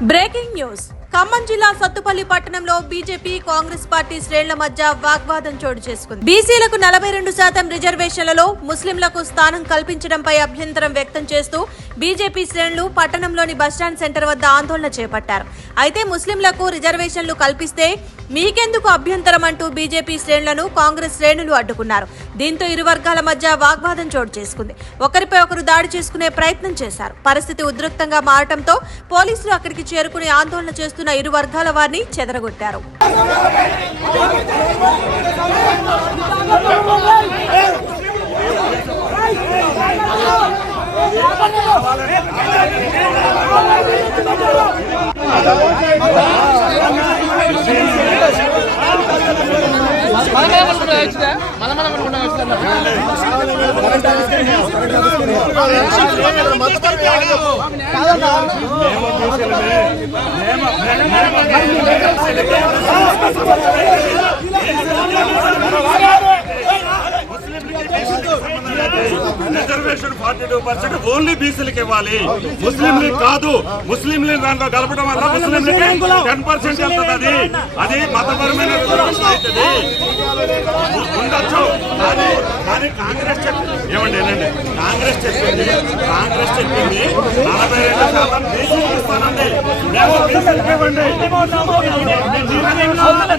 Breaking news. Khammam జిల్లా సత్తుపల్లి పట్టణంలో BJP Congress party శ్రేణుల మధ్య వాగ్వాదం చోటు చేసుకుంది. బీసీలకు నలభై రెండు శాతం రిజర్వేషన్లలో ముస్లింలకు స్థానం కల్పించడంపై అభ్యంతరం వ్యక్తం చేస్తూ బీజేపీ శ్రేణులు పట్టణంలోని బస్టాండ్ సెంటర్ వద్ద ఆందోళన చేపట్టారు. అయితే ముస్లింలకు రిజర్వేషన్లు కల్పిస్తే మీకెందుకు అభ్యంతరం అంటూ బీజేపీ శ్రేణులను కాంగ్రెస్ శ్రేణులు అడ్డుకున్నారు. దీంతో ఇరు వర్గాల మధ్య వాగ్వాదం చోటు చేసుకుంది. ఒకరిపై ఒకరు దాడి చేసుకునే ప్రయత్నం చేశారు. పరిస్థితి ఉద్రిక్తంగా మారటంతో పోలీసులు అక్కడికి చేరుకుని ఆందోళన చేస్తున్న ఇరు వర్గాల వారిని చెదరగొట్టారు. మతపరమైన reservation forty two percent only బీసీలకు ఇవ్వాలి. ముస్లిం లీగ్ కాదు. ముస్లిం లీగ్ దాంట్లో కలపడం వల్ల ముస్లిం లీగ్ టెన్ పర్సెంట్ వెళ్తుంది అది. అది మతపరమైన రిజర్వేషన్ కానీ కానీ కాంగ్రెస్ చెప్పింది. ఏమండి ఏనండి కాంగ్రెస్ చెప్పింది. కాంగ్రెస్ చెప్పింది నలభై రెండు శాతం బీసీలకు ఇస్తానండి మేము బీసీలకు ఇవ్వండి ఎవరైతే